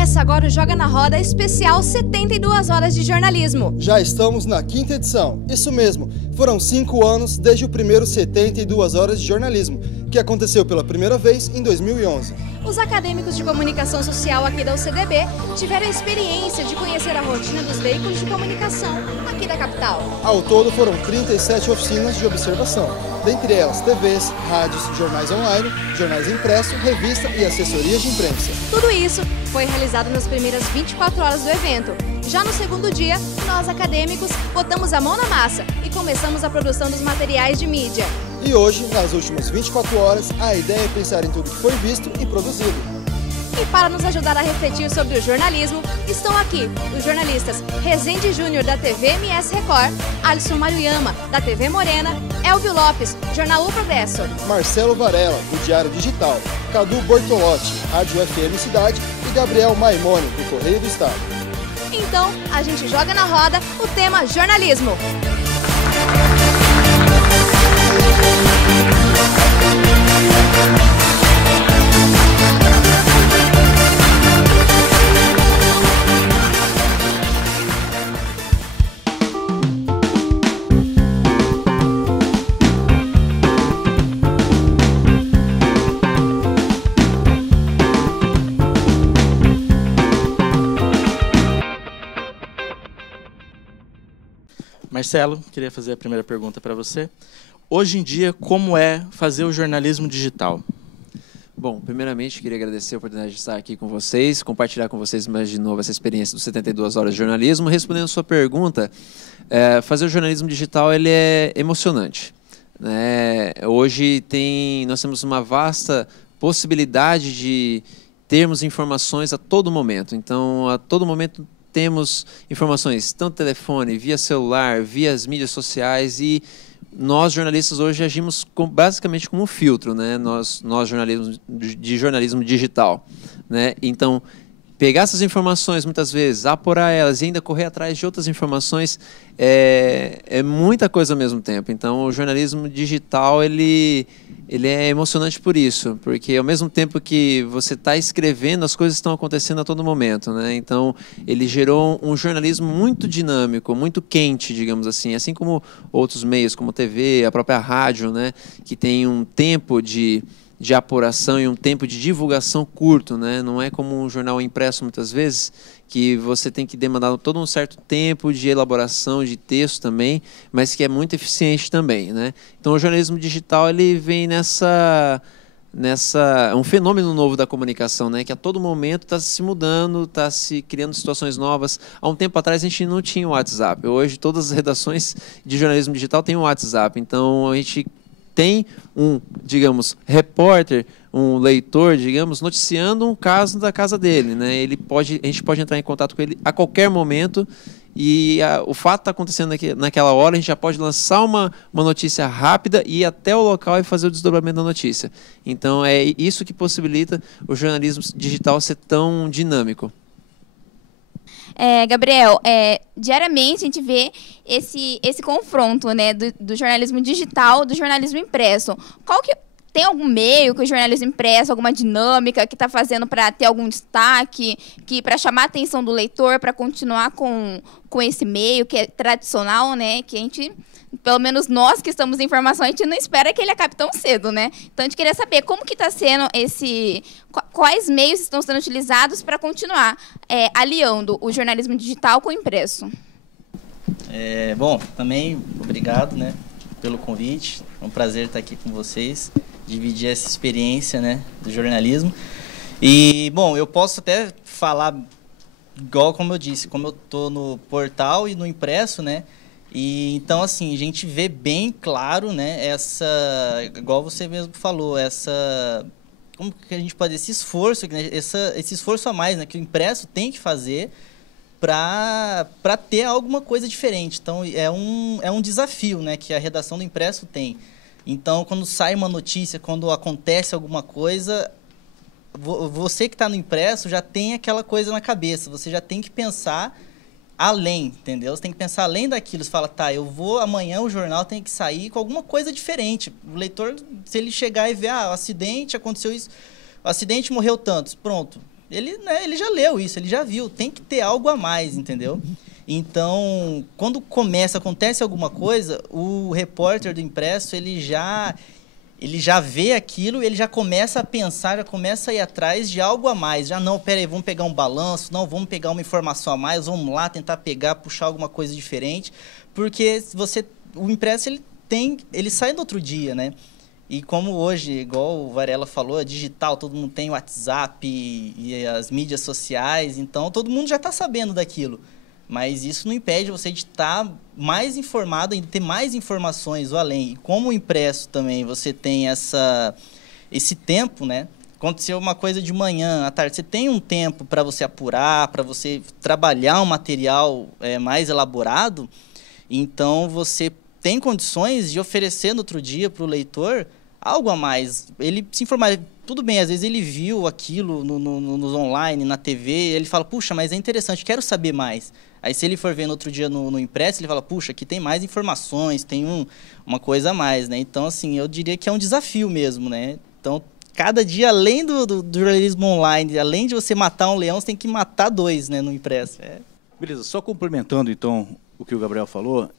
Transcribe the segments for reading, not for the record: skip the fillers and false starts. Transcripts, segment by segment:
Começa agora o Joga na Roda especial 72 horas de jornalismo. Já estamos na 5ª edição, isso mesmo, foram 5 anos desde o primeiro 72 horas de jornalismo, que aconteceu pela primeira vez em 2011. Os acadêmicos de comunicação social aqui da UCDB tiveram a experiência de conhecer a rotina dos veículos de comunicação aqui da capital. Ao todo foram 37 oficinas de observação, dentre elas TVs, rádios, jornais online, jornais impressos, revista e assessorias de imprensa. Tudo isso foi realizado nas primeiras 24 horas do evento. Já no segundo dia, nós acadêmicos botamos a mão na massa e começamos a produção dos materiais de mídia. E hoje, nas últimas 24 horas, a ideia é pensar em tudo que foi visto e produzido. E para nos ajudar a refletir sobre o jornalismo, estão aqui os jornalistas Rezende Júnior, da TV MS Record, Alisson Maruyama, da TV Morena, Elvio Lopes, Jornal O Progresso, Marcelo Varela, do Diário Digital, Cadu Bortolotti, Rádio FM Cidade e Gabriel Maimone, do Correio do Estado. Então, a gente joga na roda o tema jornalismo. Marcelo, queria fazer a primeira pergunta para você. Hoje em dia, como é fazer o jornalismo digital? Bom, primeiramente, queria agradecer a oportunidade de estar aqui com vocês, compartilhar com vocês mais de novo essa experiência dos 72 horas de jornalismo. Respondendo a sua pergunta, fazer o jornalismo digital ele é emocionante, né? Hoje nós temos uma vasta possibilidade de termos informações a todo momento. Então, a todo momento temos informações, tanto telefone, via celular, via as mídias sociais, e nós, jornalistas, hoje agimos basicamente como um filtro, né? Nós jornalismo digital, né? Então, pegar essas informações, muitas vezes, apurar elas e ainda correr atrás de outras informações é muita coisa ao mesmo tempo. Então, o jornalismo digital, ele é emocionante por isso, porque ao mesmo tempo que você está escrevendo, as coisas estão acontecendo a todo momento, né? Então, ele gerou um jornalismo muito dinâmico, muito quente, digamos assim como outros meios, como TV, a própria rádio, né? Que tem um tempo de apuração e um tempo de divulgação curto, né? Não é como um jornal impresso, muitas vezes, que você tem que demandar todo um certo tempo de elaboração de texto também, mas que é muito eficiente também, né? Então, o jornalismo digital ele vem um fenômeno novo da comunicação, né? Que a todo momento está se mudando, está se criando situações novas. Há um tempo atrás a gente não tinha o WhatsApp. Hoje todas as redações de jornalismo digital têm o WhatsApp. Então, a gente tem digamos, repórter, um leitor, digamos, noticiando um caso da casa dele, né? A gente pode entrar em contato com ele a qualquer momento e o fato está acontecendo naquela hora, a gente já pode lançar uma notícia rápida e ir até o local e fazer o desdobramento da notícia. Então, é isso que possibilita o jornalismo digital ser tão dinâmico. Gabriel, diariamente a gente vê esse confronto, né, do jornalismo digital, do jornalismo impresso. Tem algum meio que o jornalismo impresso, alguma dinâmica que está fazendo para ter algum destaque, para chamar a atenção do leitor, para continuar com esse meio que é tradicional, né, que a gente, pelo menos nós que estamos em formação, a gente não espera que ele acabe tão cedo, né? Então a gente queria saber como que está sendo quais meios estão sendo utilizados para continuar aliando o jornalismo digital com o impresso. Bom, também obrigado, né, pelo convite. É um prazer estar aqui com vocês, dividir essa experiência, né, do jornalismo. E, bom, eu posso até falar, igual como eu disse, como eu estou no portal e no impresso, né, e então, assim, a gente vê bem claro, né, igual você mesmo falou, como que a gente pode, esse esforço, né, esse esforço a mais, né, que o impresso tem que fazer para ter alguma coisa diferente. Então, é um desafio, né, que a redação do impresso tem. Então, quando sai uma notícia, quando acontece alguma coisa, você que está no impresso já tem aquela coisa na cabeça, você já tem que pensar além, entendeu? Você tem que pensar além daquilo. Você fala, tá, amanhã o jornal tem que sair com alguma coisa diferente. O leitor, se ele chegar e ver, acidente, aconteceu isso, o acidente, morreu tantos, pronto. ele já leu isso, ele já viu, tem que ter algo a mais, entendeu? Então, quando acontece alguma coisa, o repórter do impresso, ele já vê aquilo, ele já começa a pensar, já começa a ir atrás de algo a mais. Já não, peraí, vamos pegar um balanço, não, vamos pegar uma informação a mais, vamos lá tentar puxar alguma coisa diferente, porque o impresso, ele sai no outro dia, né? E como hoje, igual o Varela falou, é digital, todo mundo tem o WhatsApp e as mídias sociais, então todo mundo já está sabendo daquilo. Mas isso não impede você de estar mais informado, ainda ter mais informações ou além. E como o impresso também, você tem esse tempo, né? Aconteceu uma coisa de manhã, à tarde, você tem um tempo para você apurar, para você trabalhar um material mais elaborado, então você tem condições de oferecer no outro dia para o leitor algo a mais. Ele se informar, tudo bem, às vezes ele viu aquilo nos online, na TV, ele fala, puxa, mas é interessante, quero saber mais. Aí se ele for ver no outro dia no impresso, ele fala, puxa, aqui tem mais informações, tem uma coisa a mais, né? Então, assim, eu diria que é um desafio mesmo, né? Então, cada dia, além do jornalismo online, além de você matar um leão, você tem que matar 2, né, no impresso. Beleza, só complementando, então, o que o Gabriel falou,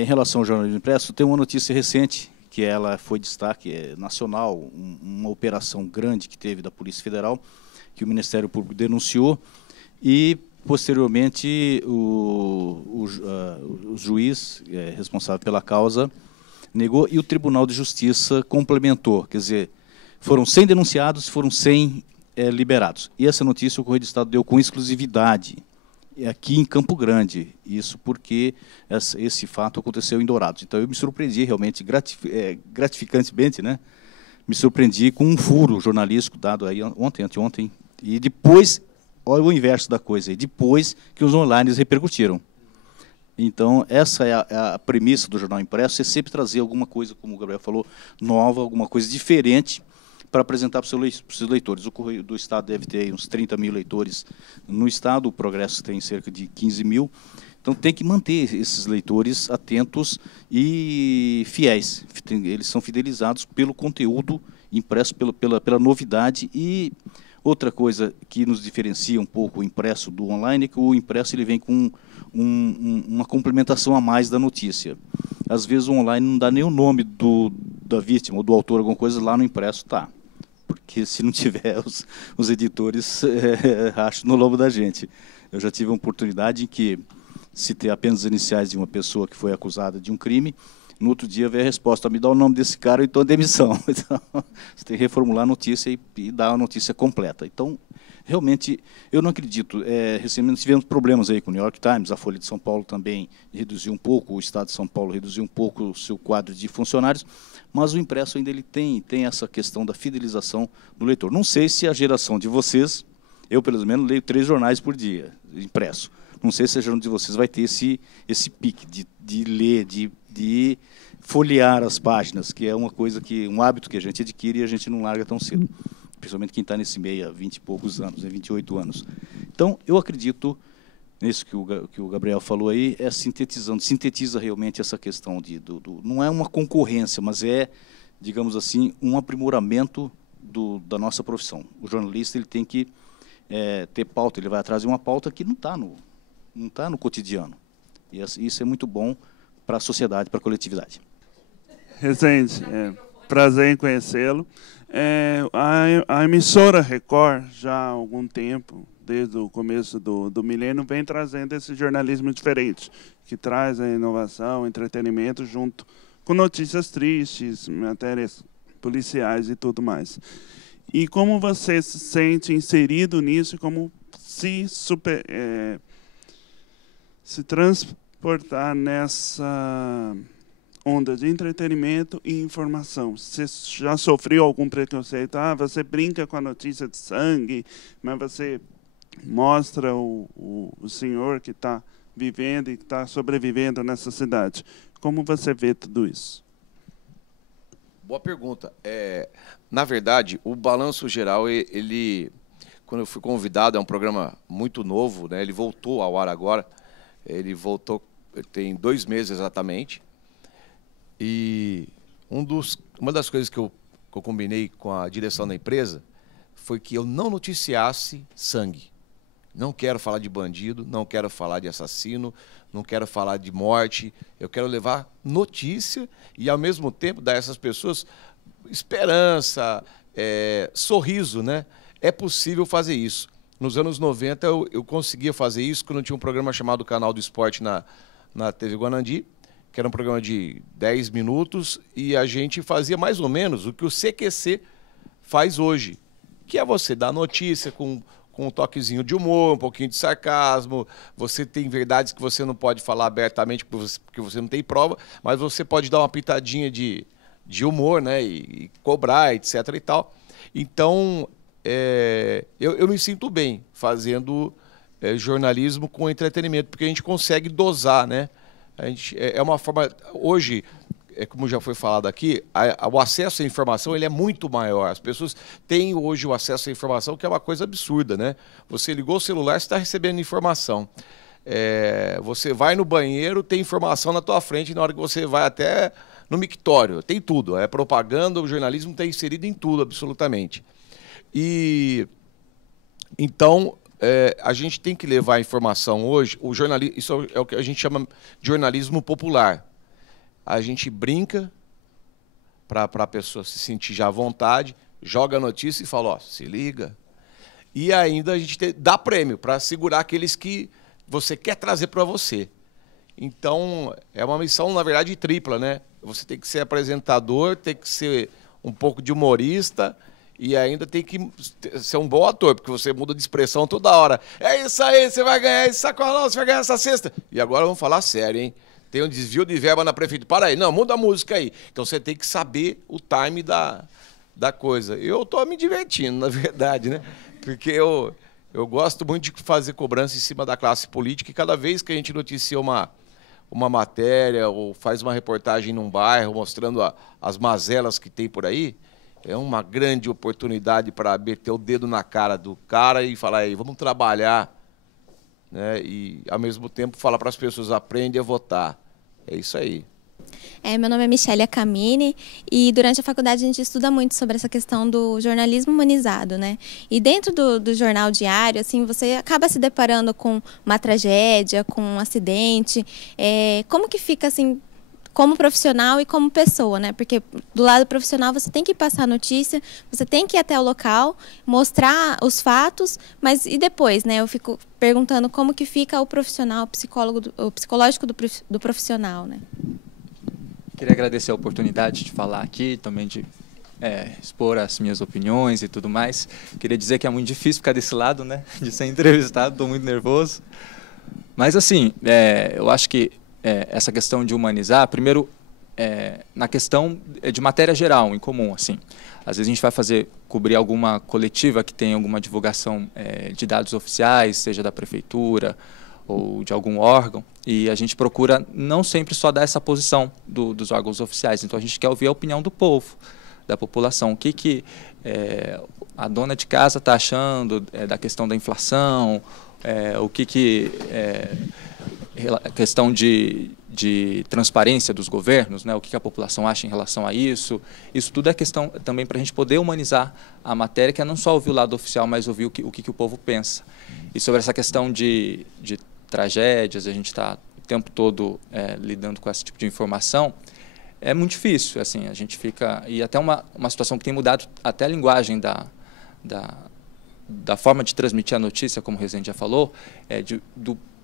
em relação ao jornalismo impresso, tem uma notícia recente, que ela foi destaque nacional, uma operação grande que teve da Polícia Federal, que o Ministério Público denunciou, e posteriormente o juiz responsável pela causa negou e o Tribunal de Justiça complementou, quer dizer, foram 100 denunciados, foram 100 liberados. E essa notícia o Correio do Estado deu com exclusividade aqui em Campo Grande, isso porque esse fato aconteceu em Dourados. Então eu me surpreendi realmente, gratificantemente, né? Me surpreendi com um furo jornalístico dado aí anteontem, e depois, olha o inverso da coisa, depois que os online repercutiram. Então essa é a premissa do jornal impresso, é sempre trazer alguma coisa, como o Gabriel falou, nova, alguma coisa diferente, para apresentar para os seus leitores. O Correio do Estado deve ter uns 30 mil leitores no Estado, o Progresso tem cerca de 15 mil, então tem que manter esses leitores atentos e fiéis. Eles são fidelizados pelo conteúdo impresso, pela novidade. E outra coisa que nos diferencia um pouco o impresso do online é que o impresso ele vem com uma complementação a mais da notícia. Às vezes o online não dá nem o nome da vítima ou do autor, alguma coisa, lá no impresso está. Porque se não tiver, os editores racham no lombo da gente. Eu já tive uma oportunidade em que citei apenas as iniciais de uma pessoa que foi acusada de um crime, no outro dia veio a resposta, me dá o nome desse cara, então demissão. Então, você tem que reformular a notícia e dar a notícia completa. Então, realmente, eu não acredito. Recentemente tivemos problemas aí com o New York Times, a Folha de São Paulo também reduziu um pouco, o Estado de São Paulo reduziu um pouco o seu quadro de funcionários, mas o impresso ainda ele tem essa questão da fidelização do leitor. Não sei se a geração de vocês, eu pelo menos leio 3 jornais por dia, impresso. Não sei se a geração de vocês vai ter esse pique de ler, de folhear as páginas, que é um hábito que a gente adquire e a gente não larga tão cedo. Principalmente quem está nesse meio há 20 e poucos anos, 28 anos. Então, eu acredito nisso que o Gabriel falou aí, sintetiza realmente essa questão não é uma concorrência, mas digamos assim, um aprimoramento da nossa profissão. O jornalista ele tem que ter pauta, ele vai atrás de uma pauta que não está no cotidiano. E isso é muito bom para a sociedade, para a coletividade. Rezende, prazer em conhecê-lo. A emissora Record, já há algum tempo, desde o começo do milênio, vem trazendo esse jornalismo diferente, que traz a inovação, entretenimento, junto com notícias tristes, matérias policiais e tudo mais. E como você se sente inserido nisso, como se transportar nessa onda de entretenimento e informação? Você já sofreu algum preconceito? Você brinca com a notícia de sangue, mas você mostra o senhor que está vivendo e que está sobrevivendo nessa cidade. Como você vê tudo isso? Boa pergunta. Na verdade, o Balanço Geral, quando eu fui convidado, é um programa muito novo, né? Ele voltou ao ar agora. Ele voltou, tem 2 meses exatamente. E uma das coisas que eu combinei com a direção da empresa foi que eu não noticiasse sangue. Não quero falar de bandido, não quero falar de assassino, não quero falar de morte. Eu quero levar notícia e, ao mesmo tempo, dar a essas pessoas esperança, sorriso, né? É possível fazer isso. Nos anos 90, eu conseguia fazer isso quando tinha um programa chamado Canal do Esporte na TV Guanandi, que era um programa de 10 minutos, e a gente fazia mais ou menos o que o CQC faz hoje, que é você dar notícia com um toquezinho de humor, um pouquinho de sarcasmo. Você tem verdades que você não pode falar abertamente porque você não tem prova, mas você pode dar uma pitadinha de humor, né? E cobrar, etc. e tal. Então, eu me sinto bem fazendo jornalismo com entretenimento, porque a gente consegue dosar, né? É uma forma... Hoje, como já foi falado aqui, o acesso à informação ele é muito maior. As pessoas têm hoje o acesso à informação, que é uma coisa absurda, né? Você ligou o celular, você está recebendo informação. Você vai no banheiro, tem informação na tua frente, na hora que você vai até no mictório, tem tudo. É propaganda, o jornalismo está inserido em tudo, absolutamente. E então a gente tem que levar a informação hoje. Isso é o que a gente chama de jornalismo popular. A gente brinca para a pessoa se sentir já à vontade, joga a notícia e fala, ó, se liga. E ainda a gente dá prêmio para segurar aqueles que você quer trazer para você. Então, é uma missão, na verdade, tripla, né? Você tem que ser apresentador, tem que ser um pouco de humorista e ainda tem que ser um bom ator, porque você muda de expressão toda hora. É isso aí, você vai ganhar esse sacolão, você vai ganhar essa cesta. E agora vamos falar sério, hein? Tem um desvio de verba na prefeitura. Para aí, não, muda a música aí. Então você tem que saber o time da coisa. Eu estou me divertindo, na verdade, né? Porque eu gosto muito de fazer cobrança em cima da classe política e cada vez que a gente noticia uma matéria ou faz uma reportagem num bairro mostrando as mazelas que tem por aí, é uma grande oportunidade para meter o dedo na cara do cara e falar aí, vamos trabalhar, né? E, ao mesmo tempo, falar para as pessoas, aprende a votar. É isso aí. Meu nome é Michele Camini e durante a faculdade a gente estuda muito sobre essa questão do jornalismo humanizado, né? E dentro do jornal diário, assim, você acaba se deparando com uma tragédia, com um acidente. Como que fica, assim, como profissional e como pessoa, né? Porque do lado profissional você tem que passar a notícia, você tem que ir até o local, mostrar os fatos, mas e depois, né? Eu fico perguntando como que fica o profissional, o psicológico do profissional, né? Queria agradecer a oportunidade de falar aqui, também de expor as minhas opiniões e tudo mais. Queria dizer que é muito difícil ficar desse lado, né? De ser entrevistado, estou muito nervoso. Mas, assim, eu acho que essa questão de humanizar, primeiro, na questão de matéria geral, em comum, assim. Às vezes a gente vai cobrir alguma coletiva que tem alguma divulgação de dados oficiais, seja da prefeitura ou de algum órgão, e a gente procura não sempre só dar essa posição dos órgãos oficiais. Então a gente quer ouvir a opinião do povo, da população. O que a dona de casa está achando da questão da inflação, a questão de transparência dos governos, né? O que a população acha em relação a isso. Isso tudo é questão também para a gente poder humanizar a matéria, que é não só ouvir o lado oficial, mas ouvir o que o povo pensa. E sobre essa questão de tragédias, a gente está o tempo todo lidando com esse tipo de informação, é muito difícil, assim, a gente fica... E até uma situação que tem mudado até a linguagem da forma de transmitir a notícia, como o Rezende já falou,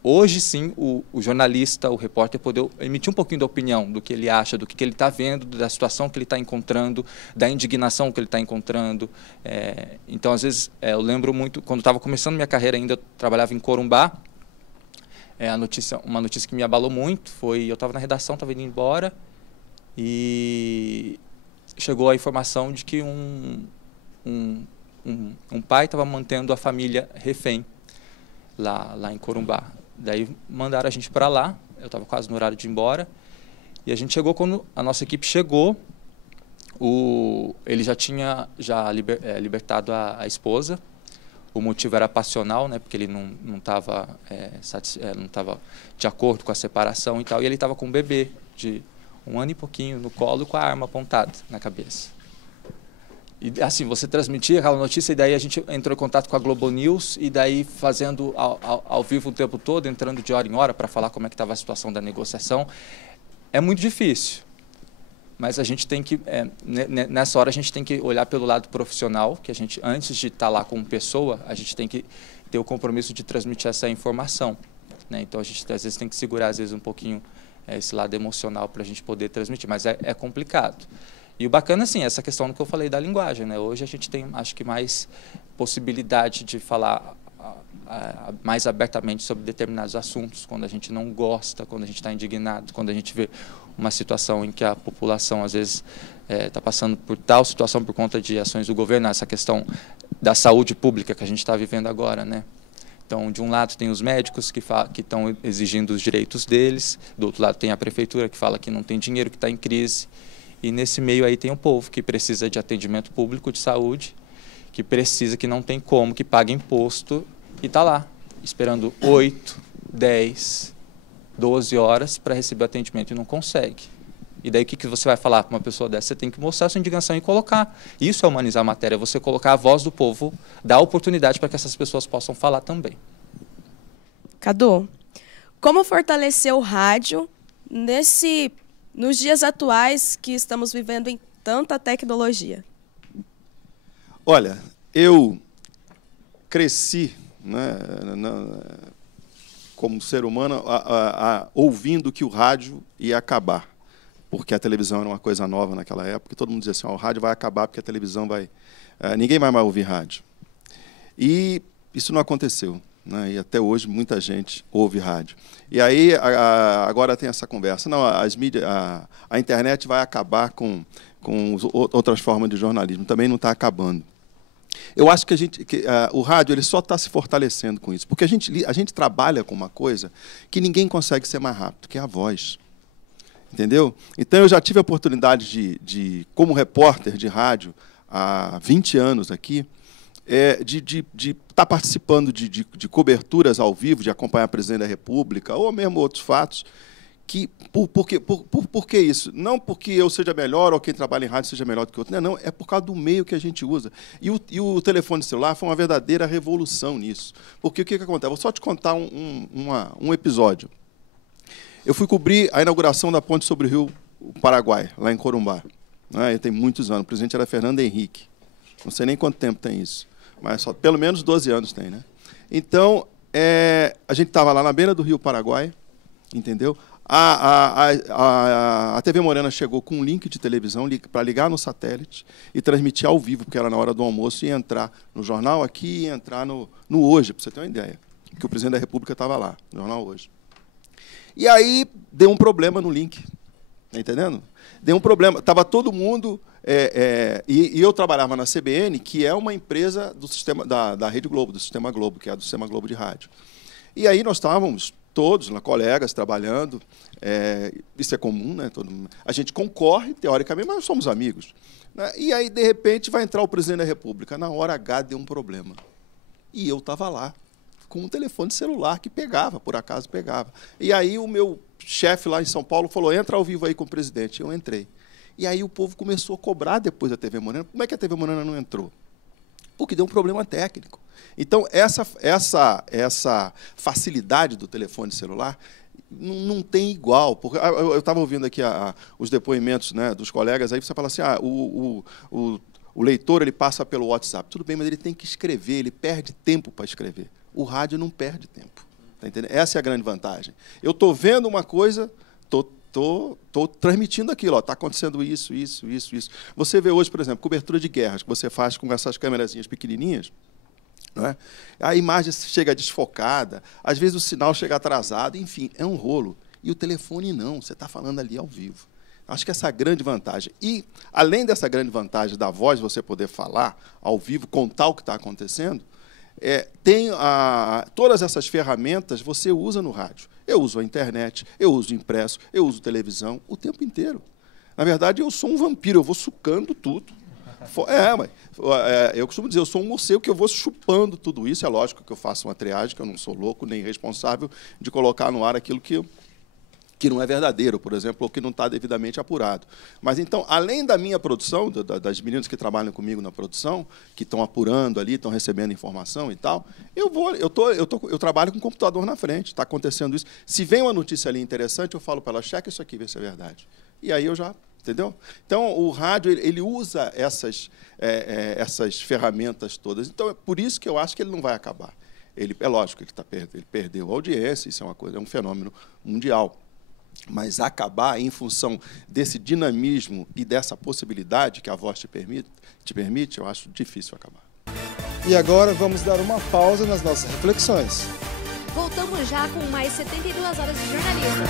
hoje sim o jornalista, o repórter, poder emitir um pouquinho da opinião do que ele acha, do que ele está vendo, da situação que ele está encontrando, da indignação que ele está encontrando. Então, às vezes, eu lembro muito, quando estava começando minha carreira ainda, eu trabalhava em Corumbá, uma notícia que me abalou muito foi, eu estava na redação, estava indo embora, e chegou a informação de que um pai estava mantendo a família refém lá em Corumbá. Daí mandaram a gente para lá, eu estava quase no horário de ir embora, e a gente chegou, quando a nossa equipe chegou, ele já tinha libertado a esposa. O motivo era passional, né, porque ele não estava de acordo com a separação e tal, e ele estava com um bebê de 1 ano e pouquinho no colo com a arma apontada na cabeça. E assim, você transmitia aquela notícia e daí a gente entrou em contato com a Globo News e daí fazendo ao vivo o tempo todo, entrando de hora em hora para falar como é que estava a situação da negociação. É muito difícil, mas a gente tem que, nessa hora a gente tem que olhar pelo lado profissional, que a gente, antes de estar lá como pessoa, a gente tem que ter o compromisso de transmitir essa informação, né? Então a gente às vezes tem que segurar às vezes um pouquinho esse lado emocional para a gente poder transmitir, mas é complicado. E o bacana, assim, é essa questão do que eu falei da linguagem, né? Hoje a gente tem, acho que, mais possibilidade de falar mais abertamente sobre determinados assuntos, quando a gente não gosta, quando a gente está indignado, quando a gente vê uma situação em que a população, às vezes, está passando por tal situação por conta de ações do governo, essa questão da saúde pública que a gente está vivendo agora, né? Então, de um lado tem os médicos que estão exigindo os direitos deles, do outro lado tem a prefeitura que fala que não tem dinheiro, que está em crise. E nesse meio aí tem o povo que precisa de atendimento público de saúde, que precisa, que não tem como, que paga imposto e está lá, esperando 8, 10, 12 horas para receber atendimento e não consegue. E daí o que você vai falar para uma pessoa dessa? Você tem que mostrar sua indignação e colocar. Isso é humanizar a matéria, você colocar a voz do povo, dar oportunidade para que essas pessoas possam falar também. Cadu, como fortalecer o rádio nos dias atuais que estamos vivendo em tanta tecnologia? Olha, eu cresci, né, como ser humano ouvindo que o rádio ia acabar, porque a televisão era uma coisa nova naquela época, e todo mundo dizia assim, o rádio vai acabar porque a televisão vai... ninguém vai mais ouvir rádio. E isso não aconteceu, né? E até hoje muita gente ouve rádio. E aí agora tem essa conversa, não, as mídias, a internet vai acabar com outras formas de jornalismo, também não está acabando. Eu acho que o rádio ele só está se fortalecendo com isso, porque a gente trabalha com uma coisa que ninguém consegue ser mais rápido, que é a voz. Entendeu? Então, eu já tive a oportunidade como repórter de rádio há 20 anos aqui, de estar participando de coberturas ao vivo, de acompanhar a presidente da República, ou mesmo outros fatos. Por que isso? Não porque eu seja melhor ou quem trabalha em rádio seja melhor do que outro. Não, é por causa do meio que a gente usa. E o telefone celular foi uma verdadeira revolução nisso. Porque o que acontece? Vou só te contar um episódio. Eu fui cobrir a inauguração da ponte sobre o Rio Paraguai, lá em Corumbá. Tem muitos anos. O presidente era Fernando Henrique. Não sei nem quanto tempo tem isso, mas só pelo menos 12 anos tem, né? Então, a gente estava lá na beira do Rio Paraguai, entendeu? A TV Morena chegou com um link de televisão para ligar no satélite e transmitir ao vivo, porque era na hora do almoço, e entrar no jornal aqui e entrar no Hoje, para você ter uma ideia, que o presidente da República estava lá, no jornal Hoje. E aí deu um problema no link, tá entendendo? Deu um problema, estava todo mundo... e eu trabalhava na CBN, que é uma empresa do sistema da Rede Globo, do Sistema Globo, que é do Sistema Globo de Rádio. E aí nós estávamos todos, colegas, trabalhando. Isso é comum, né? A gente concorre, teoricamente, mas nós somos amigos. Né? E aí, de repente, vai entrar o presidente da República. Na hora H deu um problema. E eu estava lá, com um telefone celular que pegava, por acaso pegava. E aí o meu chefe lá em São Paulo falou, entra ao vivo aí com o presidente. Eu entrei. E aí o povo começou a cobrar depois da TV Morena. Como é que a TV Morena não entrou? Porque deu um problema técnico. Então, essa facilidade do telefone celular não tem igual. Porque eu estava ouvindo aqui os depoimentos, né, dos colegas, aí você fala assim, o leitor ele passa pelo WhatsApp. Tudo bem, mas ele tem que escrever, ele perde tempo para escrever. O rádio não perde tempo. Tá entendendo? Essa é a grande vantagem. Eu estou vendo uma coisa, estou transmitindo aquilo, está acontecendo isso. Você vê hoje, por exemplo, cobertura de guerras, que você faz com essas câmerazinhas pequenininhas, não é? A imagem chega desfocada, às vezes o sinal chega atrasado, enfim, é um rolo. E o telefone não, você está falando ali ao vivo. Acho que essa é a grande vantagem. E, além dessa grande vantagem da voz, você poder falar ao vivo, contar o que está acontecendo, tem todas essas ferramentas você usa no rádio. Eu uso a internet, eu uso impresso, eu uso televisão o tempo inteiro. Na verdade, eu sou um vampiro, eu vou sucando tudo. Eu costumo dizer, eu sou um morcego que eu vou chupando tudo isso. É lógico que eu faço uma triagem, que eu não sou louco nem responsável de colocar no ar aquilo que que não é verdadeiro, por exemplo, ou que não está devidamente apurado. Mas, então, além da minha produção, das meninas que trabalham comigo na produção, que estão apurando ali, estão recebendo informação e tal, eu trabalho com o computador na frente, está acontecendo isso. Se vem uma notícia ali interessante, eu falo para ela, checa isso aqui, vê se é verdade. E aí eu já... Entendeu? Então, o rádio ele usa essas ferramentas todas. Então, é por isso que eu acho que ele não vai acabar. É lógico que ele perdeu a audiência, isso é um fenômeno mundial. Mas acabar em função desse dinamismo e dessa possibilidade que a voz te permite, eu acho difícil acabar. E agora vamos dar uma pausa nas nossas reflexões. Voltamos já com mais 72 horas de jornalismo.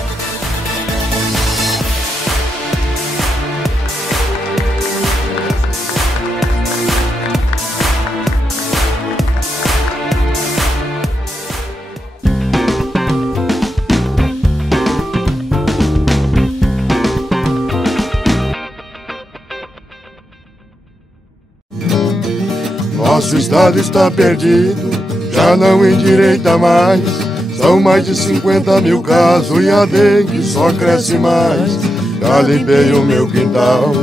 Nosso estado está perdido, já não endireita mais. São mais de 50 mil casos e a dengue só cresce mais. Já limpei o meu quintal,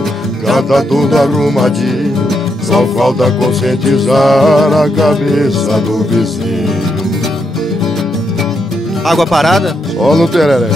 já tá tudo arrumadinho. Só falta conscientizar a cabeça do vizinho. Água parada? Só no tereré.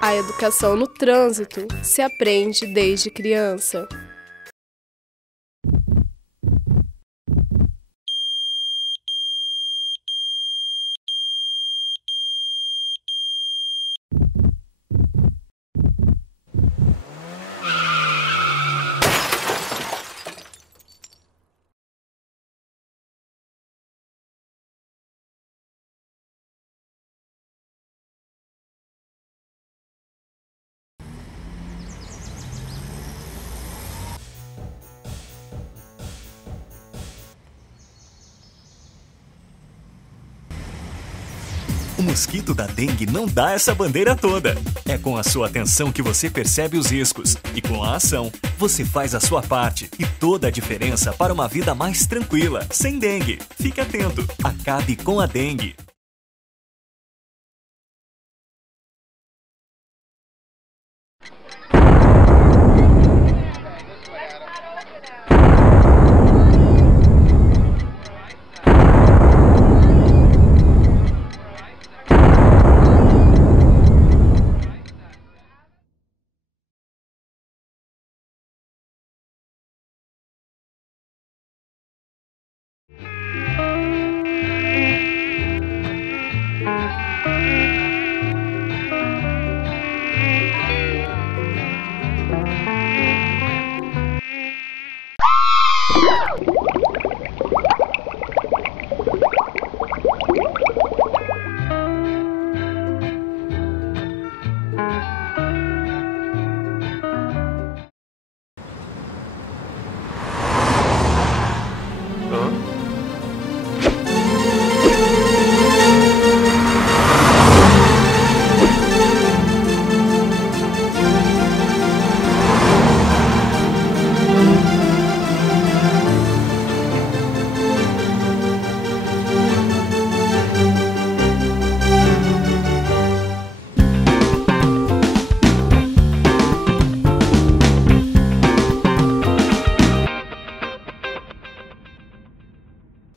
A educação no trânsito se aprende desde criança. O mosquito da dengue não dá essa bandeira toda. É com a sua atenção que você percebe os riscos. E com a ação, você faz a sua parte. E toda a diferença para uma vida mais tranquila, sem dengue. Fique atento. Acabe com a dengue.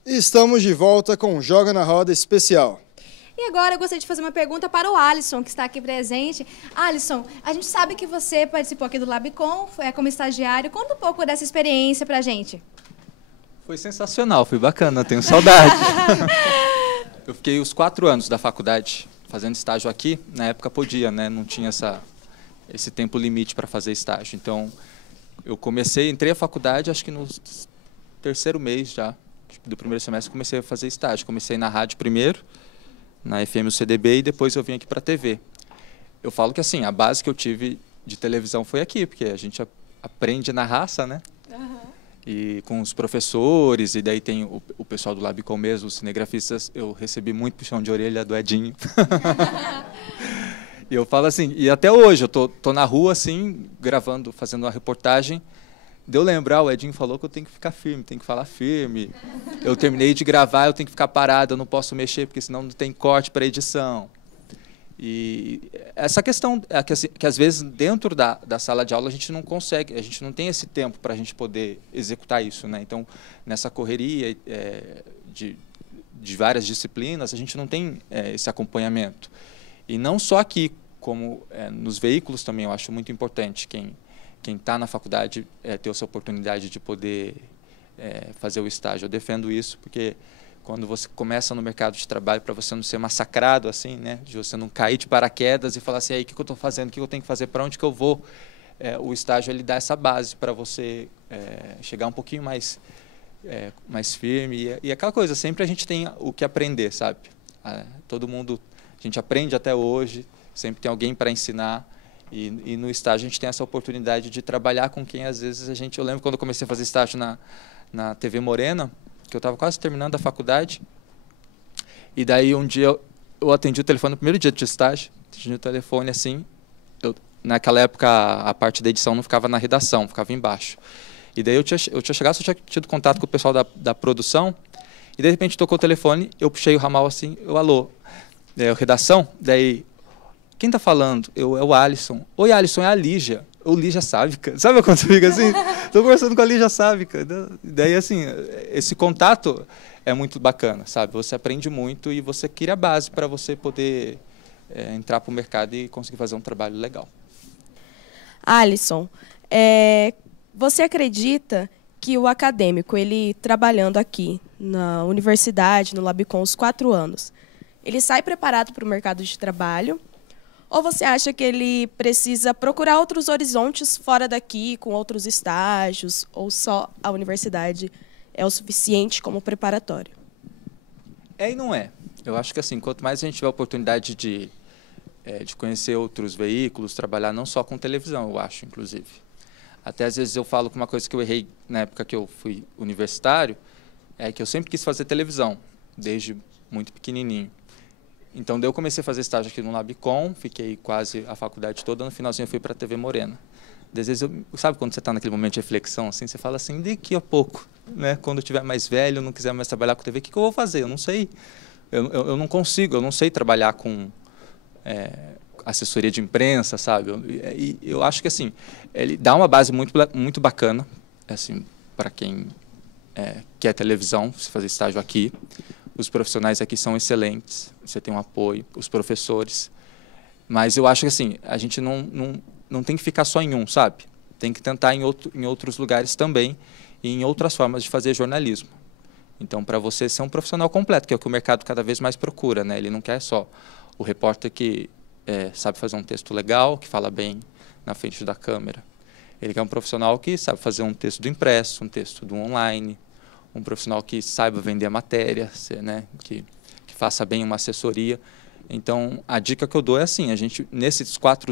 Estamos de volta com Joga na Roda especial. E agora eu gostaria de fazer uma pergunta para o Alisson, que está aqui presente. Alisson, a gente sabe que você participou aqui do Labcom, como estagiário. Conta um pouco dessa experiência para a gente. Foi sensacional, foi bacana, tenho saudade. Eu fiquei os 4 anos da faculdade fazendo estágio aqui. Na época podia, né? Não tinha esse tempo limite para fazer estágio. Então, eu entrei à faculdade, acho que no 3º mês já do primeiro semestre, comecei a fazer estágio. Comecei na rádio primeiro, na FM UCDB, e depois eu vim aqui para a TV. Eu falo que assim, a base que eu tive de televisão foi aqui, porque a gente aprende na raça, né? Uhum. E com os professores, e daí tem o pessoal do Labicom mesmo, os cinegrafistas, eu recebi muito puxão de orelha do Edinho. E eu falo assim, e até hoje, eu tô na rua, assim, gravando, fazendo uma reportagem, de eu lembrar, o Edinho falou que eu tenho que ficar firme, tenho que falar firme. Eu terminei de gravar, eu tenho que ficar parado, eu não posso mexer, porque senão não tem corte para edição. E essa questão, que às vezes dentro da sala de aula a gente não consegue, a gente não tem esse tempo para a gente poder executar isso, né? Então, nessa correria de várias disciplinas, a gente não tem esse acompanhamento. E não só aqui, como nos veículos também, eu acho muito importante quem está na faculdade ter essa oportunidade de poder fazer o estágio. Eu defendo isso porque quando você começa no mercado de trabalho, para você não ser massacrado assim, né, de você não cair de paraquedas e falar assim, aí, o que eu estou fazendo, o que eu tenho que fazer, para onde que eu vou, o estágio ele dá essa base para você chegar um pouquinho mais firme e aquela coisa, sempre a gente tem o que aprender, sabe? Todo mundo, a gente aprende até hoje, sempre tem alguém para ensinar. E no estágio a gente tem essa oportunidade de trabalhar com quem às vezes eu lembro quando eu comecei a fazer estágio na TV Morena, que eu estava quase terminando a faculdade, e daí um dia eu atendi o telefone no primeiro dia de estágio, atendi o telefone assim, naquela época a parte da edição não ficava na redação, ficava embaixo. E daí eu tinha chegado, eu tinha tido contato com o pessoal da produção, e de repente tocou o telefone, eu puxei o ramal assim, alô, redação, daí... Quem está falando? É o Alisson. Oi, Alisson, é a Lígia. Ou Lígia Sávica. Sabe quando você fica assim? Estou conversando com a Lígia Sávica. Daí, assim, esse contato é muito bacana, sabe? Você aprende muito e você cria a base para você poder entrar para o mercado e conseguir fazer um trabalho legal. Alisson, você acredita que o acadêmico, ele trabalhando aqui na universidade, no Labicom, os 4 anos, ele sai preparado para o mercado de trabalho? Ou você acha que ele precisa procurar outros horizontes fora daqui, com outros estágios, ou só a universidade é o suficiente como preparatório? E não é. Eu acho que assim, quanto mais a gente tiver a oportunidade de conhecer outros veículos, trabalhar não só com televisão, eu acho, inclusive. Até às vezes eu falo que uma coisa que eu errei na época que eu fui universitário, é que eu sempre quis fazer televisão, desde muito pequenininho. Então, daí eu comecei a fazer estágio aqui no Labicom, fiquei quase a faculdade toda, no finalzinho eu fui para a TV Morena. Às vezes, sabe quando você está naquele momento de reflexão, assim, você fala assim, daqui a pouco, né? Quando eu estiver mais velho, não quiser mais trabalhar com TV, o que eu vou fazer? Eu não sei. Eu não consigo, eu não sei trabalhar com assessoria de imprensa, sabe? Eu acho que, assim, ele dá uma base muito bacana, assim, para quem quer televisão, se fazer estágio aqui. Os profissionais aqui são excelentes, você tem um apoio, os professores. Mas eu acho que assim, a gente não tem que ficar só em um, sabe? Tem que tentar em outros lugares também e em outras formas de fazer jornalismo. Então, para você ser um profissional completo, que é o que o mercado cada vez mais procura, né? Ele não quer só o repórter que sabe fazer um texto legal, que fala bem na frente da câmera. Ele quer um profissional que sabe fazer um texto do impresso, um texto do online, um profissional que saiba vender a matéria, né, que faça bem uma assessoria. Então, a dica que eu dou é assim, a gente, nesses 4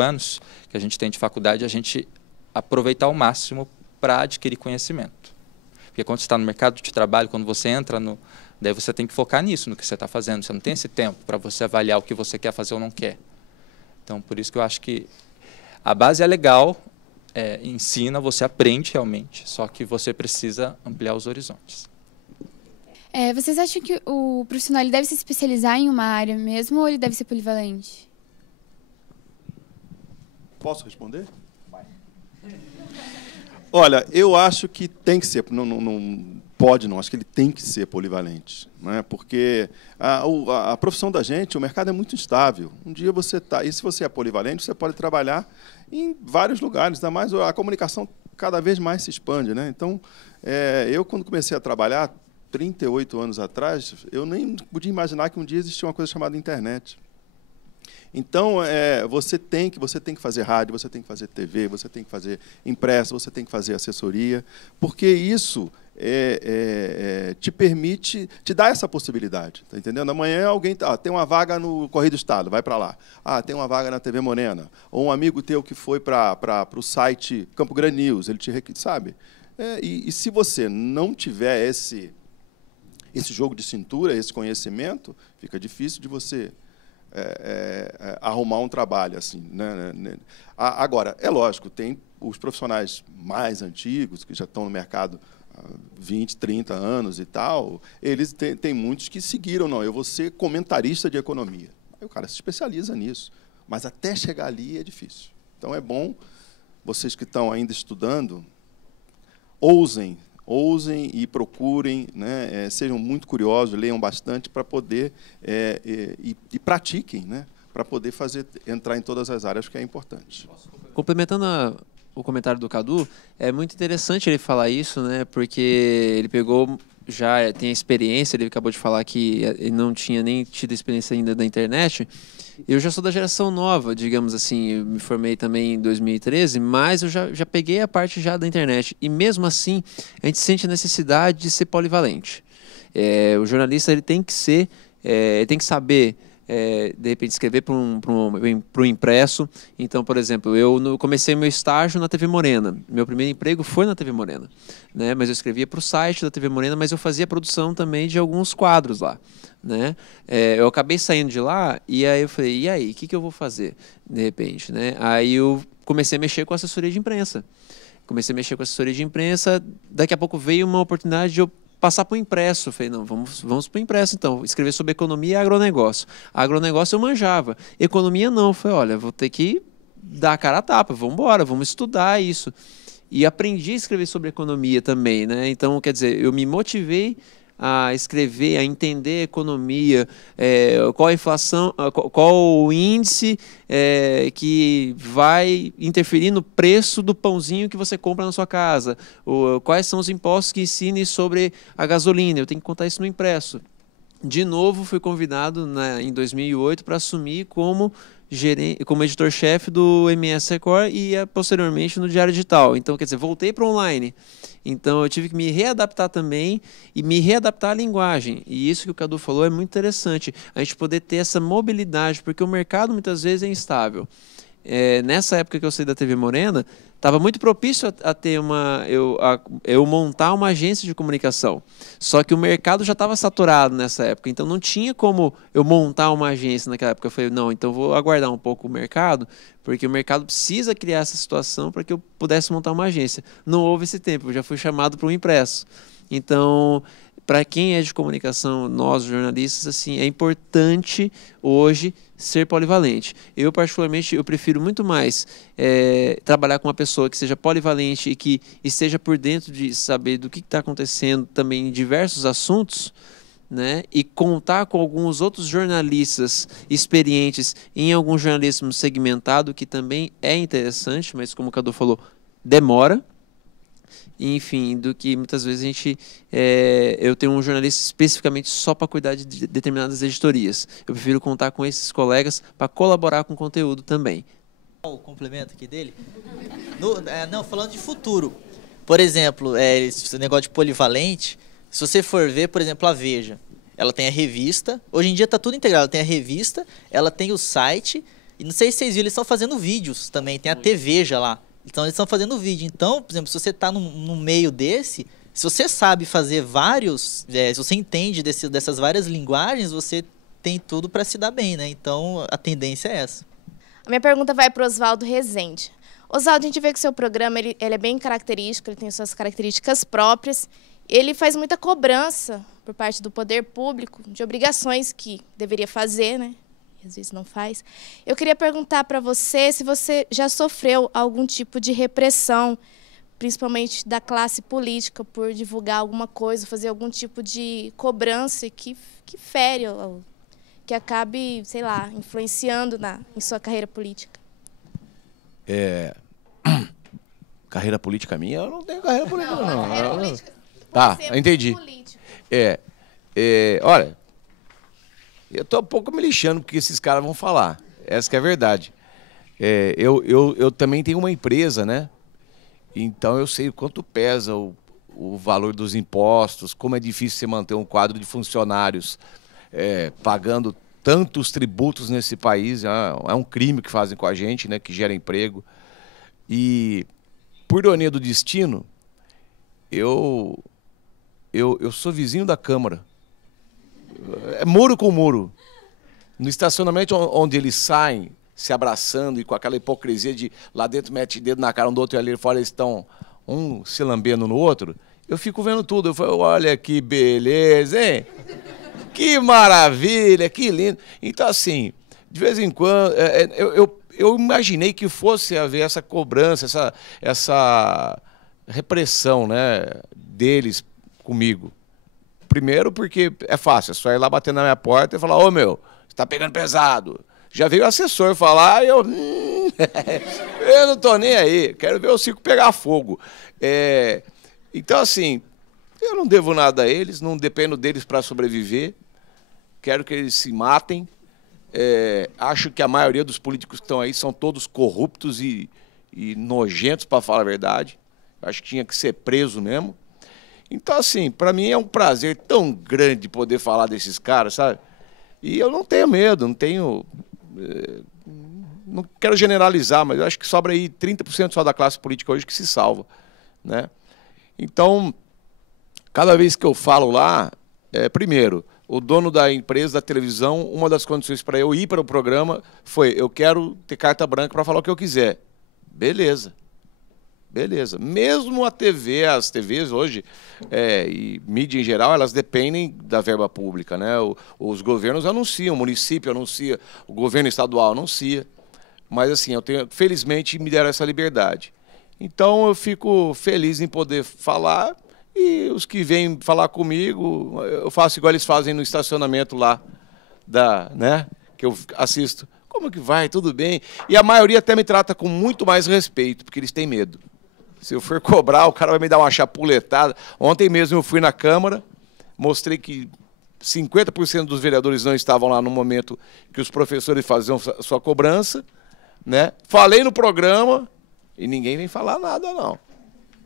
anos que a gente tem de faculdade, a gente aproveitar ao máximo para adquirir conhecimento. Porque quando você está no mercado de trabalho, quando você entra daí você tem que focar nisso, no que você está fazendo. Você não tem esse tempo para você avaliar o que você quer fazer ou não quer. Então, por isso que eu acho que a base é legal, ensina, você aprende realmente, só que você precisa ampliar os horizontes. Vocês acham que o profissional ele deve se especializar em uma área mesmo ou ele deve ser polivalente? Posso responder? Vai. Olha, eu acho que tem que ser, acho que ele tem que ser polivalente, né? Porque a profissão da gente, o mercado é muito instável. Um dia você está, e se você é polivalente, você pode trabalhar em vários lugares, ainda mais a comunicação cada vez mais se expande, né? Então, eu quando comecei a trabalhar 38 anos atrás, eu nem podia imaginar que um dia existia uma coisa chamada internet. Então, você tem que fazer rádio, você tem que fazer TV, você tem que fazer impresso, você tem que fazer assessoria, porque isso te permite, te dá essa possibilidade, tá entendendo? Amanhã alguém tem uma vaga no Correio do Estado, vai para lá. Tem uma vaga na TV Morena. Ou um amigo teu que foi para o site Campo Grande News, ele te sabe? E se você não tiver esse jogo de cintura, esse conhecimento, fica difícil de você arrumar um trabalho assim, né? Agora, é lógico, tem os profissionais mais antigos, que já estão no mercado há 20, 30 anos e tal, eles têm muitos que seguiram, não, eu vou ser comentarista de economia. Aí o cara se especializa nisso, mas até chegar ali é difícil. Então, é bom, vocês que estão ainda estudando, ousem e procurem, né, sejam muito curiosos, leiam bastante para poder e pratiquem, né, para poder entrar em todas as áreas, que é importante. Complementando o comentário do Cadu, é muito interessante ele falar isso, né, porque ele tem a experiência, ele acabou de falar que ele não tinha nem tido experiência ainda da internet. Eu já sou da geração nova, digamos assim, eu me formei também em 2013, mas eu já peguei a parte já da internet. E mesmo assim, a gente sente a necessidade de ser polivalente. O jornalista ele tem que saber, de repente, escrever para um impresso. Então, por exemplo, eu comecei meu estágio na TV Morena. Meu primeiro emprego foi na TV Morena, né? Mas eu escrevia para o site da TV Morena, mas eu fazia produção também de alguns quadros lá, né? Eu acabei saindo de lá e aí eu falei, e aí, o que eu vou fazer, de repente, né? Aí eu comecei a mexer com assessoria de imprensa. Daqui a pouco veio uma oportunidade de eu passar para o impresso. Eu falei, não, vamos para o impresso, então. Escrever sobre economia e agronegócio. Agronegócio eu manjava. Economia não. Eu falei, olha, vou ter que dar a cara a tapa. Vamos embora, vamos estudar isso. E aprendi a escrever sobre economia também, né? Então, quer dizer, eu me motivei a escrever, a entender a economia, qual a inflação, qual o índice que vai interferir no preço do pãozinho que você compra na sua casa, quais são os impostos que ensinem sobre a gasolina. Eu tenho que contar isso no impresso. De novo, fui convidado em 2008 para assumir como editor-chefe do MS Record e posteriormente no Diário Digital. Então, quer dizer, voltei para online. Então, eu tive que me readaptar também e me readaptar à linguagem. E isso que o Cadu falou é muito interessante, a gente poder ter essa mobilidade, porque o mercado muitas vezes é instável. Nessa época que eu saí da TV Morena, estava muito propício a ter eu montar uma agência de comunicação. Só que o mercado já estava saturado nessa época, então não tinha como eu montar uma agência naquela época. Eu falei, não, então vou aguardar um pouco o mercado, porque o mercado precisa criar essa situação para que eu pudesse montar uma agência. Não houve esse tempo, eu já fui chamado para um impresso. Então, para quem é de comunicação, nós jornalistas, assim, é importante hoje ser polivalente. Eu, particularmente, eu prefiro muito mais trabalhar com uma pessoa que seja polivalente e que esteja por dentro de saber do que está acontecendo também em diversos assuntos, né? E contar com alguns outros jornalistas experientes em algum jornalismo segmentado, que também é interessante, mas como o Cadu falou, demora. Enfim, do que muitas vezes eu tenho um jornalista especificamente só para cuidar de determinadas editorias. Eu prefiro contar com esses colegas para colaborar com o conteúdo também. O complemento aqui dele. Não, falando de futuro. Por exemplo, esse negócio de polivalente, se você for ver, por exemplo, a Veja, ela tem a revista, hoje em dia está tudo integrado, ela tem a revista, ela tem o site, e não sei se vocês viram, eles estão fazendo vídeos também, tem a TV já lá. Então, eles estão fazendo vídeo. Então, por exemplo, se você está no meio se você sabe fazer vários, se você entende dessas várias linguagens, você tem tudo para se dar bem, né? Então, a tendência é essa. A minha pergunta vai para o Oswaldo Rezende. Oswaldo, a gente vê que o seu programa ele é bem característico, ele tem suas características próprias. Ele faz muita cobrança por parte do poder público de obrigações que deveria fazer, né? Às vezes não faz. Eu queria perguntar para você se você já sofreu algum tipo de repressão, principalmente da classe política, por divulgar alguma coisa, fazer algum tipo de cobrança que fere, que acabe, sei lá, influenciando em sua carreira política. Carreira política minha? Eu não tenho carreira política, não. Carreira política, tá, entendi. Olha, eu estou um pouco me lixando porque esses caras vão falar. Essa que é a verdade. Eu também tenho uma empresa, né? Então eu sei o quanto pesa o valor dos impostos, como é difícil você manter um quadro de funcionários pagando tantos tributos nesse país. É um crime que fazem com a gente, né? Que gera emprego. E, por ironia do destino, eu sou vizinho da Câmara. É muro com muro. No estacionamento onde eles saem se abraçando e com aquela hipocrisia de lá dentro mete dedo na cara um do outro e ali fora eles estão um se lambendo no outro, eu fico vendo tudo. Eu falo, olha que beleza, hein? Que maravilha, que lindo. Então, assim, de vez em quando, eu imaginei que fosse haver essa cobrança, essa repressão, né, deles comigo. Primeiro porque é fácil, é só ir lá bater na minha porta e falar, ô meu, você tá pegando pesado. Já veio o assessor falar e eu não tô nem aí, quero ver o circo pegar fogo. Então, assim, eu não devo nada a eles, não dependo deles para sobreviver, quero que eles se matem. Acho que a maioria dos políticos que estão aí são todos corruptos e nojentos, para falar a verdade. Acho que tinha que ser preso mesmo. Então, assim, para mim é um prazer tão grande poder falar desses caras, sabe? E eu não tenho medo, não tenho... não quero generalizar, mas eu acho que sobra aí 30% só da classe política hoje que se salva, né? Então, cada vez que eu falo lá, primeiro, o dono da empresa, da televisão, uma das condições para eu ir para o programa foi, eu quero ter carta branca para falar o que eu quiser. Beleza. Beleza. Mesmo a TV, as TVs hoje, e mídia em geral, elas dependem da verba pública, né? Os governos anunciam, o município anuncia, o governo estadual anuncia. Mas, assim, felizmente, me deram essa liberdade. Então, eu fico feliz em poder falar e os que vêm falar comigo, eu faço igual eles fazem no estacionamento lá, né? Que eu assisto. Como que vai? Tudo bem? E a maioria até me trata com muito mais respeito, porque eles têm medo. Se eu for cobrar, o cara vai me dar uma chapuletada. Ontem mesmo eu fui na Câmara, mostrei que 50% dos vereadores não estavam lá no momento que os professores faziam sua cobrança, né? Falei no programa e ninguém vem falar nada, não.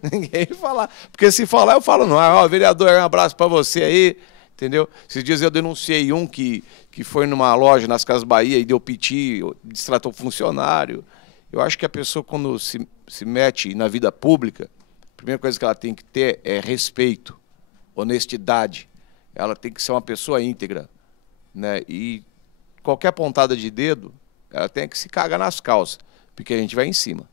Ninguém vem falar. Porque se falar, eu falo, não. Ó, vereador, um abraço para você aí, entendeu? Esses dias eu denunciei um que foi numa loja nas Casas Bahia e deu piti, destratou funcionário. Eu acho que a pessoa, quando se mete na vida pública, a primeira coisa que ela tem que ter é respeito, honestidade. Ela tem que ser uma pessoa íntegra, né? E qualquer pontada de dedo, ela tem que se cagar nas calças, porque a gente vai em cima.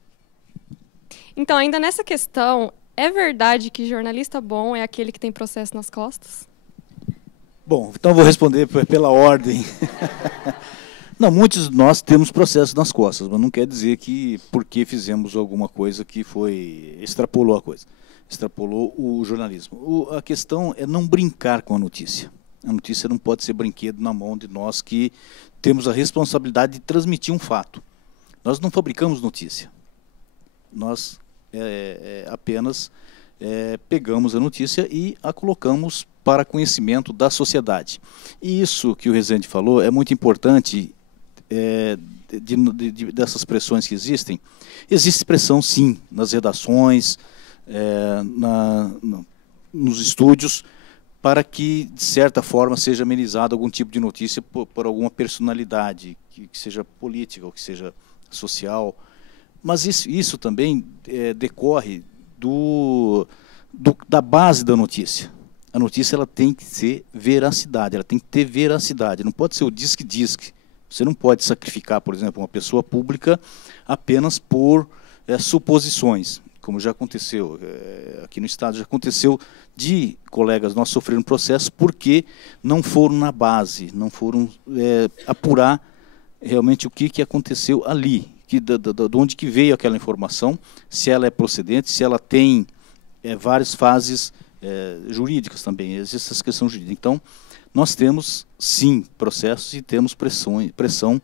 Então, ainda nessa questão, é verdade que jornalista bom é aquele que tem processo nas costas? Bom, então vou responder pela ordem. Não, muitos de nós temos processo nas costas, mas não quer dizer que porque fizemos alguma coisa que extrapolou a coisa, extrapolou o jornalismo. A questão é não brincar com a notícia. A notícia não pode ser brinquedo na mão de nós que temos a responsabilidade de transmitir um fato. Nós não fabricamos notícia. Nós apenas pegamos a notícia e a colocamos para conhecimento da sociedade. E isso que o Rezende falou é muito importante. Dessas pressões que existem, existe pressão sim nas redações, nos estúdios, para que de certa forma seja amenizado algum tipo de notícia por alguma personalidade, que seja política ou que seja social, mas isso também decorre da base da notícia. A notícia ela tem que ser veracidade, ela tem que ter veracidade, não pode ser o disque-disque. Você não pode sacrificar, por exemplo, uma pessoa pública apenas por suposições, como já aconteceu aqui no Estado, já aconteceu de colegas nossos sofrerem processo porque não foram na base, não foram apurar realmente o que aconteceu ali, de onde que veio aquela informação, se ela é procedente, se ela tem várias fases jurídicas também, existe essa questão jurídica. Então, nós temos, sim, processos e temos pressão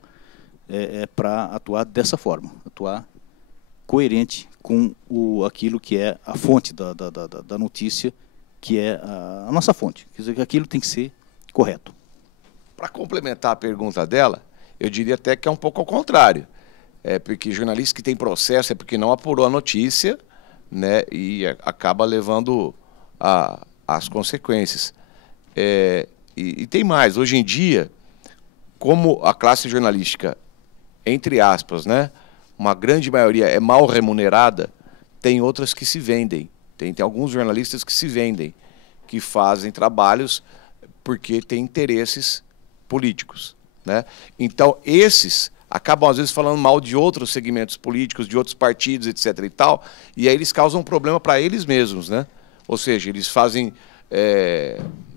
para atuar dessa forma, atuar coerente com aquilo que é a fonte da notícia, que é a nossa fonte. Quer dizer, que aquilo tem que ser correto. Para complementar a pergunta dela, eu diria até que é um pouco ao contrário. Porque jornalista que tem processo é porque não apurou a notícia, né, e acaba levando as consequências. E tem mais, hoje em dia, como a classe jornalística, entre aspas, né, uma grande maioria é mal remunerada, tem outras que se vendem, Tem alguns jornalistas que se vendem, que fazem trabalhos porque têm interesses políticos, né? Então, esses acabam, às vezes, falando mal de outros segmentos políticos, de outros partidos, etc. e tal, e aí eles causam um problema para eles mesmos, né? Ou seja, eles fazem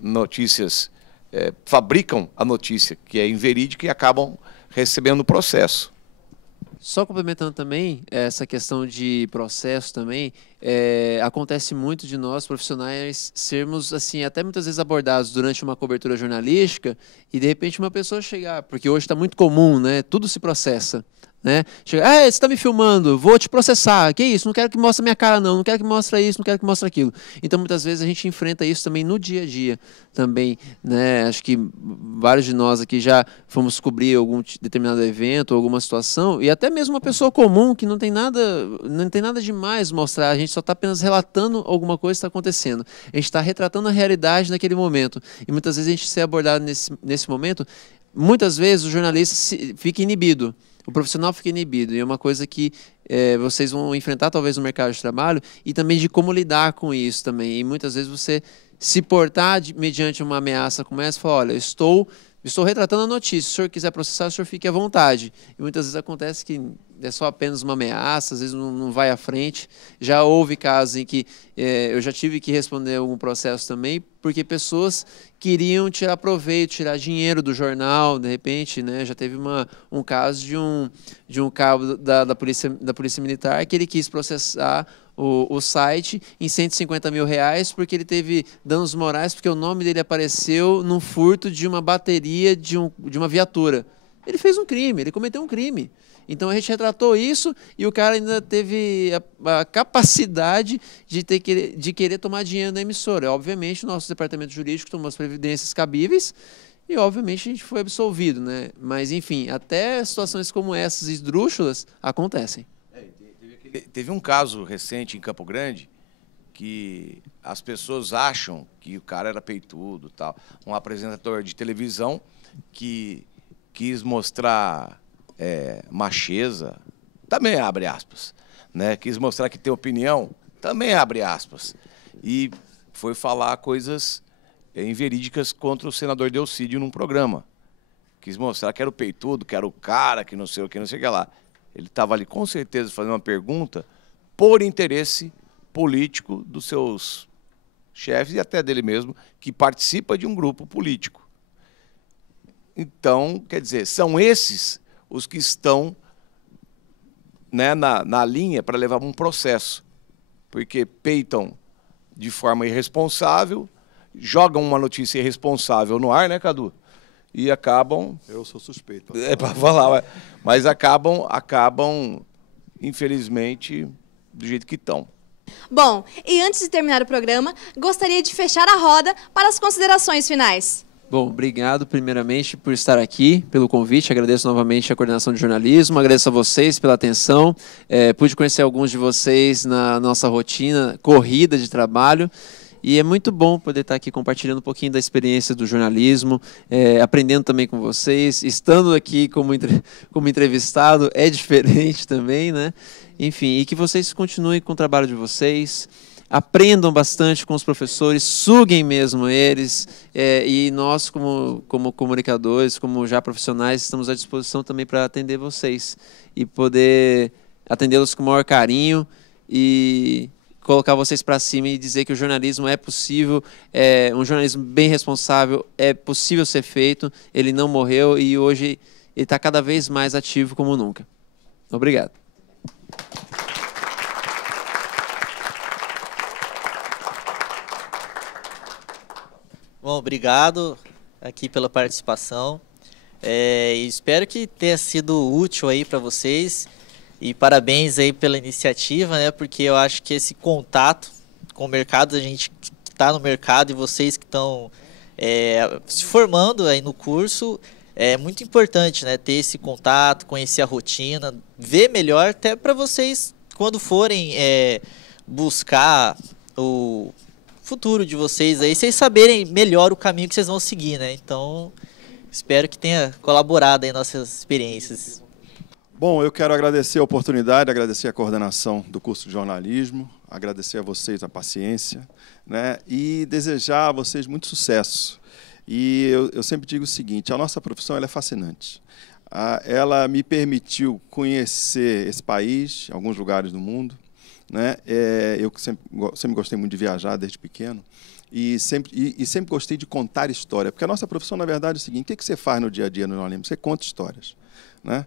notícias, fabricam a notícia que é inverídica e acabam recebendo o processo. Só complementando também essa questão de processo também, acontece muito de nós profissionais sermos assim até muitas vezes abordados durante uma cobertura jornalística e de repente uma pessoa chegar, porque hoje está muito comum, né? Tudo se processa, né? Chega, você está me filmando, vou te processar, que isso? Não quero que mostre minha cara não quero que mostre isso, não quero que mostre aquilo. Então muitas vezes a gente enfrenta isso também no dia a dia também, né? Acho que vários de nós aqui já fomos cobrir algum determinado evento, alguma situação e até mesmo uma pessoa comum que não tem nada demais mostrar, a gente só está apenas relatando alguma coisa que está acontecendo. A gente está retratando a realidade naquele momento e muitas vezes a gente ser abordado nesse momento, muitas vezes o jornalista fica inibido. O profissional fica inibido, e é uma coisa que vocês vão enfrentar talvez no mercado de trabalho e também de como lidar com isso também. E muitas vezes você se portar mediante uma ameaça como essa, fala, olha, estou retratando a notícia, se o senhor quiser processar, o senhor fique à vontade. E muitas vezes acontece que é só apenas uma ameaça, às vezes não vai à frente. Já houve casos em que eu já tive que responder algum processo também, porque pessoas queriam tirar proveito, tirar dinheiro do jornal, de repente, né? Já teve um caso de um cabo da polícia Militar que ele quis processar o site em R$150 mil porque ele teve danos morais porque o nome dele apareceu num furto de uma bateria de uma viatura. Ele fez um crime, ele cometeu um crime. Então a gente retratou isso e o cara ainda teve a capacidade de querer tomar dinheiro da emissora. Obviamente o nosso departamento jurídico tomou as providências cabíveis e obviamente a gente foi absolvido, né? Mas enfim, até situações como essas esdrúxulas acontecem. Teve um caso recente em Campo Grande que as pessoas acham que o cara era peitudo, tal. Um apresentador de televisão que quis mostrar macheza, também abre aspas, né? Quis mostrar que tem opinião, também abre aspas. E foi falar coisas inverídicas contra o senador Delcídio num programa. Quis mostrar que era o peitudo, que era o cara, que não sei o que, não sei o que lá. Ele estava ali, com certeza, fazendo uma pergunta por interesse político dos seus chefes e até dele mesmo, que participa de um grupo político. Então, quer dizer, são esses os que estão, né, na linha para levar um processo, porque peitam de forma irresponsável, jogam uma notícia irresponsável no ar, né, Cadu? E acabam... Eu sou suspeito. Para falar, mas acabam, infelizmente, do jeito que estão. Bom, e antes de terminar o programa, gostaria de fechar a roda para as considerações finais. Bom, obrigado primeiramente por estar aqui, pelo convite, agradeço novamente a coordenação de jornalismo, agradeço a vocês pela atenção, pude conhecer alguns de vocês na nossa rotina corrida de trabalho, e é muito bom poder estar aqui compartilhando um pouquinho da experiência do jornalismo, aprendendo também com vocês, estando aqui como entrevistado é diferente também, né? Enfim, e que vocês continuem com o trabalho de vocês, aprendam bastante com os professores, suguem mesmo eles, e nós como comunicadores, como já profissionais, estamos à disposição também para atender vocês e poder atendê-los com o maior carinho e colocar vocês para cima e dizer que o jornalismo é possível, é um jornalismo bem responsável, é possível ser feito, ele não morreu e hoje ele está cada vez mais ativo como nunca. Obrigado. Bom, obrigado aqui pela participação. Espero que tenha sido útil aí para vocês. E parabéns aí pela iniciativa, né? Porque eu acho que esse contato com o mercado, a gente que está no mercado e vocês que estão se formando aí no curso, é muito importante, né? Ter esse contato, conhecer a rotina, ver melhor até para vocês, quando forem buscar o futuro de vocês aí, vocês saberem melhor o caminho que vocês vão seguir, né? Então, espero que tenha colaborado aí nossas experiências. Bom, eu quero agradecer a oportunidade, agradecer a coordenação do curso de jornalismo, agradecer a vocês a paciência, né, e desejar a vocês muito sucesso. E eu sempre digo o seguinte, a nossa profissão ela é fascinante. Ela me permitiu conhecer esse país, alguns lugares do mundo, né? Eu sempre gostei muito de viajar desde pequeno e sempre gostei de contar história, porque a nossa profissão, na verdade, é o seguinte, o que você faz no dia a dia no jornalismo? Você conta histórias, né?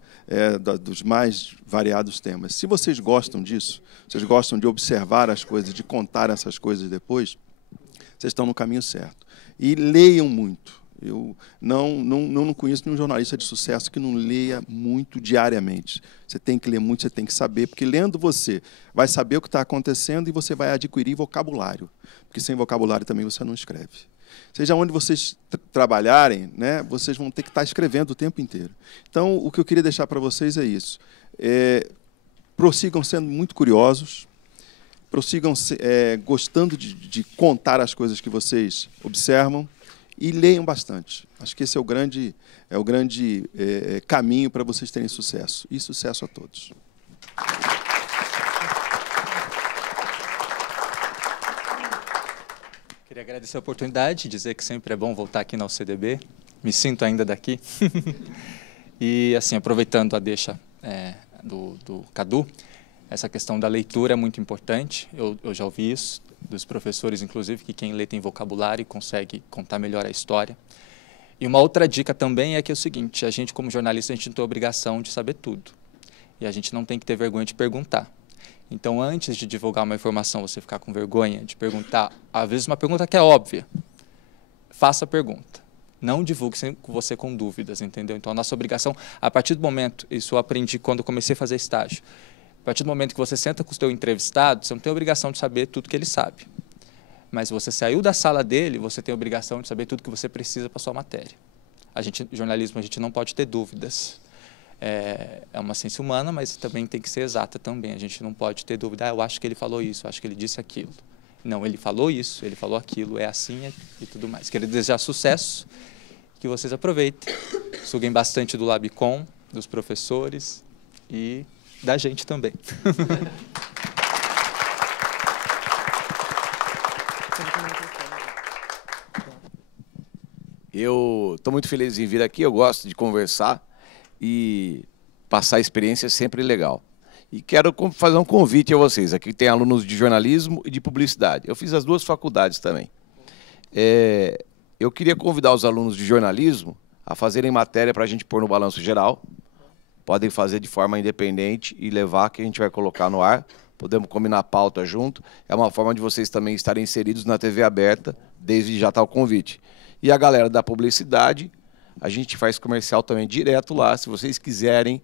Dos mais variados temas. Se vocês gostam disso, vocês gostam de observar as coisas, de contar essas coisas depois, vocês estão no caminho certo. E leiam muito. Eu não conheço nenhum jornalista de sucesso que não leia muito diariamente. Você tem que ler muito, você tem que saber, porque lendo você vai saber o que está acontecendo e você vai adquirir vocabulário, porque sem vocabulário também você não escreve. Seja onde vocês trabalharem, né, vocês vão ter que estar escrevendo o tempo inteiro. Então, o que eu queria deixar para vocês é isso. Prossigam sendo muito curiosos, prossigam gostando de contar as coisas que vocês observam, e leiam bastante. Acho que esse é o grande caminho para vocês terem sucesso. E sucesso a todos. Queria agradecer a oportunidade, dizer que sempre é bom voltar aqui na UCDB. Me sinto ainda daqui. E, assim, aproveitando a deixa do Cadu, essa questão da leitura é muito importante. Eu já ouvi isso dos professores, inclusive, que quem lê tem vocabulário e consegue contar melhor a história. E uma outra dica também é que é o seguinte, a gente, como jornalista, a gente não tem a obrigação de saber tudo. E a gente não tem que ter vergonha de perguntar. Então, antes de divulgar uma informação, você ficar com vergonha de perguntar, às vezes uma pergunta que é óbvia, faça a pergunta. Não divulgue você com dúvidas, entendeu? Então, a nossa obrigação, a partir do momento, isso eu aprendi quando eu comecei a fazer estágio, a partir do momento que você senta com o seu entrevistado, você não tem a obrigação de saber tudo que ele sabe. Mas você saiu da sala dele, você tem a obrigação de saber tudo que você precisa para a sua matéria. Jornalismo, a gente não pode ter dúvidas. É uma ciência humana, mas também tem que ser exata também. A gente não pode ter dúvida, eu acho que ele falou isso, eu acho que ele disse aquilo. Não, ele falou isso, ele falou aquilo, é assim e tudo mais. Quero desejar sucesso, que vocês aproveitem, suguem bastante do Labicom, dos professores e da gente também. Eu estou muito feliz em vir aqui, eu gosto de conversar e passar experiência é sempre legal. E quero fazer um convite a vocês. Aqui tem alunos de jornalismo e de publicidade. Eu fiz as duas faculdades também. Eu queria convidar os alunos de jornalismo a fazerem matéria para a gente pôr no Balanço Geral. Podem fazer de forma independente e levar, que a gente vai colocar no ar. Podemos combinar a pauta junto. É uma forma de vocês também estarem inseridos na TV aberta, desde já está o convite. E a galera da publicidade, a gente faz comercial também direto lá. Se vocês quiserem,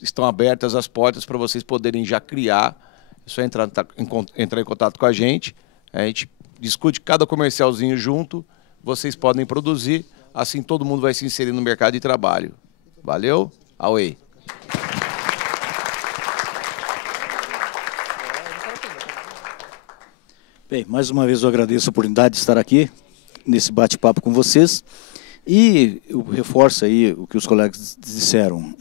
estão abertas as portas para vocês poderem já criar. É só entrar em contato com a gente discute cada comercialzinho junto, vocês podem produzir, assim todo mundo vai se inserir no mercado de trabalho. Valeu? Away! Bem, mais uma vez eu agradeço a oportunidade de estar aqui nesse bate-papo com vocês. E eu reforço aí o que os colegas disseram.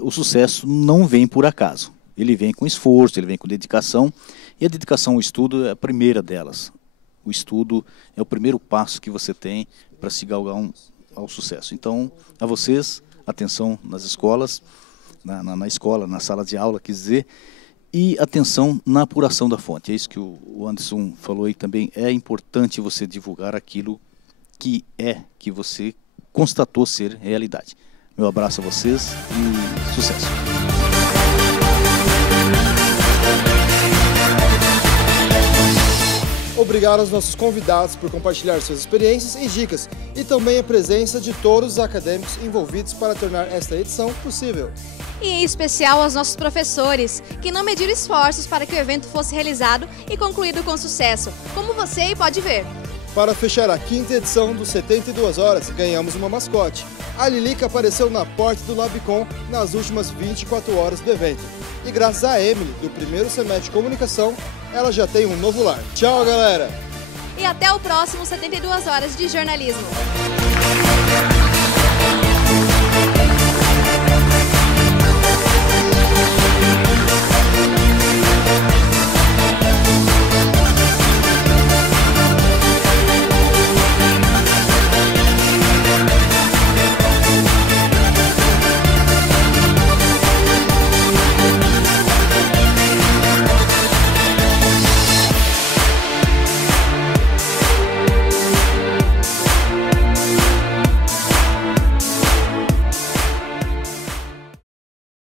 O sucesso não vem por acaso. Ele vem com esforço, ele vem com dedicação. E a dedicação ao estudo é a primeira delas. O estudo é o primeiro passo que você tem para se galgar ao sucesso. Então, a vocês, atenção nas escolas, na escola, na sala de aula, quer dizer, e atenção na apuração da fonte. É isso que o Anderson falou aí também. É importante você divulgar aquilo que você constatou ser realidade. Meu abraço a vocês e sucesso. Obrigado aos nossos convidados por compartilhar suas experiências e dicas, e também a presença de todos os acadêmicos envolvidos para tornar esta edição possível. E em especial aos nossos professores, que não mediram esforços para que o evento fosse realizado e concluído com sucesso, como você pode ver. Para fechar a 5ª edição dos 72 horas, ganhamos uma mascote. A Lilica apareceu na porta do Labicom nas últimas 24 horas do evento. E graças a Emily, do primeiro semestre de comunicação, ela já tem um novo lar. Tchau, galera! E até o próximo 72 horas de jornalismo.